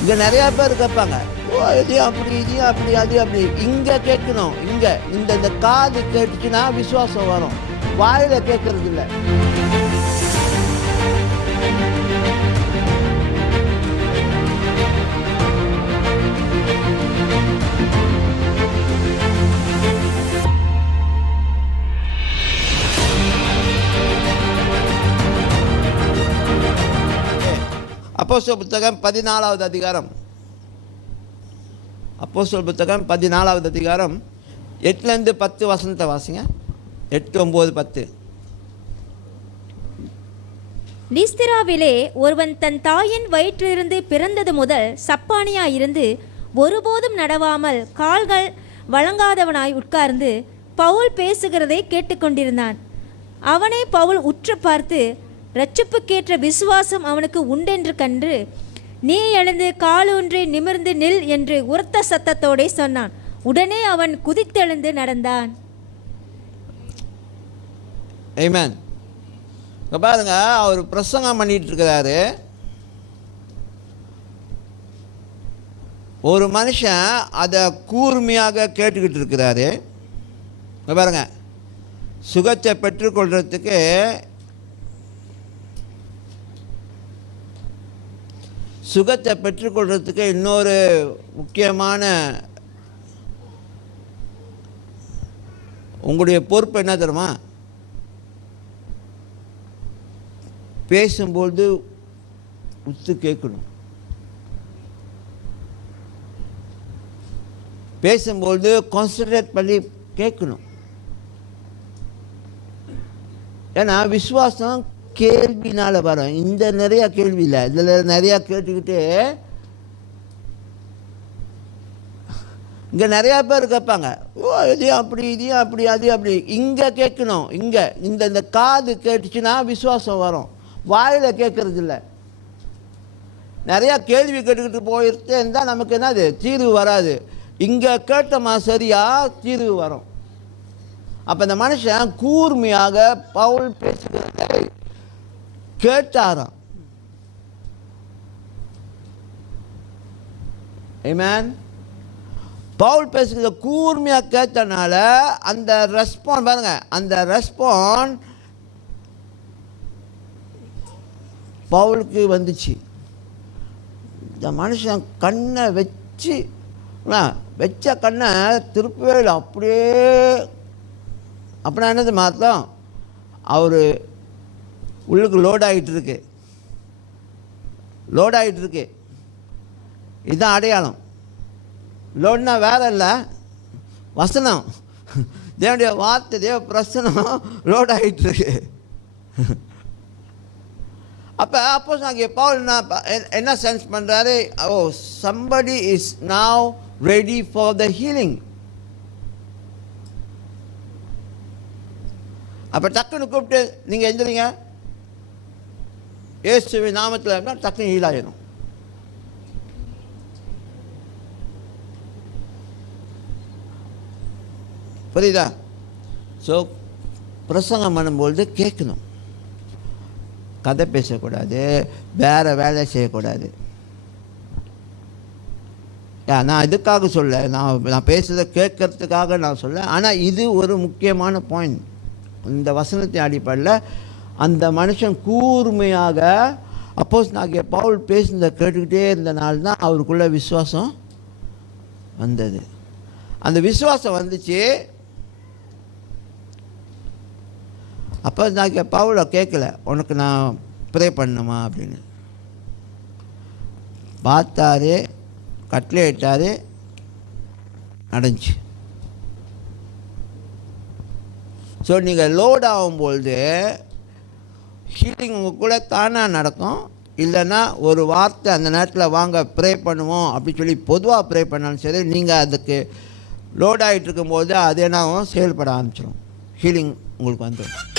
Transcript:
இங்கே நிறையா பேர் கேட்பாங்க, ஓ இதையும் அப்படி இதையும் அப்படி அது அப்படி. இங்கே கேட்கணும். இங்கே இந்த காது கேட்டுச்சுன்னா விசுவாசம் வரும். வாயில் கேட்கறது இல்லை. அப்போஸ்தலர் புத்தகம் 14வது அதிகாரம். அப்போஸ்தலர் புத்தகம் 14வது அதிகாரம் 8லேருந்து 10 வசனத்தை வாசிங்க. 8, 9, 10. லீஸ்திராவிலே ஒருவன் தன் தாயின் வயிற்றிலிருந்து பிறந்தது முதல் சப்பானியாயிருந்து ஒருபோதும் நடவாமல் கால்கள் வழங்காதவனாய் உட்கார்ந்து பவுல் பேசுகிறதை கேட்டுக்கொண்டிருந்தான். அவனை பவுல் உற்று பார்த்து, இரட்சிப்புக்கேற்ற விசுவாசம் அவனுக்கு உண்டென்று கண்டு, நீ எழுந்து காலூன்றி நிமிர்ந்து நில் என்று உரத்த சத்தத்தோடே சொன்னான். உடனே அவன் குதித்தெழுந்து நடந்தான். ஆமென். இங்க பாருங்க, அவர் பிரசங்கம் பண்ணிட்டு இருக்கிறாரு. ஒரு மனுஷன் அதை கூர்மையாக கேட்டுக்கிட்டு இருக்கிறாரு. இங்க பாருங்க, சுகத்தை பெற்றுக்கொள்றதுக்கு இன்னொரு முக்கியமான உங்களுடைய பொறுப்பு என்ன தெரியுமா? பேசும்போது உத்து கேட்கணும். பேசும்போது கான்சன்ட்ரேட் பண்ணி கேட்கணும். ஏன்னா விசுவாசம் கேள்வினால் வரும். இந்த நிறையா கேள்வி இல்லை, இதில் நிறையா கேட்டுக்கிட்டு இங்கே நிறையா பேர் கேட்பாங்க, ஓ இதையும் அப்படி இதையும் அப்படி அது அப்படி. இங்கே கேட்கணும். இங்கே இந்த காது கேட்டுச்சுன்னா விசுவாசம் வரும். வாயில் கேட்கறது இல்லை. நிறையா கேள்வி கேட்டுக்கிட்டு போயிட்டே இருந்தால் நமக்கு என்னது தீர்வு வராது. இங்கே கேட்டோமா சரியா தீர்வு வரும். அப்போ இந்த மனுஷன் கூர்மையாக பவுல் பேசுகிறத கேட்டாராம். ஆமென். பவுல் பேசுகிறத கூர்மையாக கேட்டனால அந்த ரெஸ்பான்ஸ் பாருங்க, அந்த ரெஸ்பான்ஸ் பவுலுக்கு வந்துச்சு. இந்த மனுஷன் கண்ணை வச்ச கண்ணை திருப்பவே இல்லை. அப்படியே அப்படின்னா என்னது மாத்தம், அவர் உள்ளுக்கு லோட் ஆகிட்டு இருக்கு. இதுதான் அடையாளம். லோடுனா வேற இல்லை, வசனம், தேவனுடைய வார்த்தை, தேவ பிரசனம் லோட் ஆகிட்டு இருக்கு. அப்போ பவுல் என்ன சென்ஸ் பண்ணுறாரு? ஓ somebody is now ready for the healing. அப்போ டக்குன்னு கூப்பிட்டு நீங்கள் எந்திரிங்க, இயேசுவின் நாமத்தில் இருந்தால் டக்குன்னு ஹீல் ஆகிடும். புரியுதா? ஸோ பிரசங்கம் பண்ணும்பொழுது கேட்கணும். கதை பேசக்கூடாது, வேறு வேலை செய்யக்கூடாது. நான் இதுக்காக சொல்ல, நான் பேசுகிறத கேட்கறதுக்காக நான் சொல்ல. ஆனால் இது ஒரு முக்கியமான பாயிண்ட். இந்த வசனத்தின் அடிப்படையில் அந்த மனுஷன் கூர்மையாக அப்போஸ்தலனாகிய பவுல் பேசுனதை கேட்டுக்கிட்டே இருந்தனால தான் அவருக்குள்ள விசுவாசம் வந்தது. அந்த விசுவாசம் வந்துச்சு. அப்போஸ்தலனாகிய பவுலை கேட்கல, உனக்கு நான் ப்ரே பண்ணணுமா அப்படின்னு. பார்த்தாரு, கட்டளை இட்டார், நடந்துச்சு. ஸோ நீங்கள் லோட் ஆகும்பொழுது ஹீலிங் உங்கள் கூட தானாக நடக்கும். இல்லைன்னா ஒரு வார்த்தை அந்த நேரத்தில் வாங்க ப்ரே பண்ணுவோம் அப்படின்னு சொல்லி பொதுவாக ப்ரே பண்ணாலும் சரி, நீங்கள் அதுக்கு லோட் ஆகிட்டு இருக்கும்போது அது என்னாகும், செயல்பட ஆரம்பிச்சிடும். ஹீலிங் உங்களுக்கு வந்துடும்.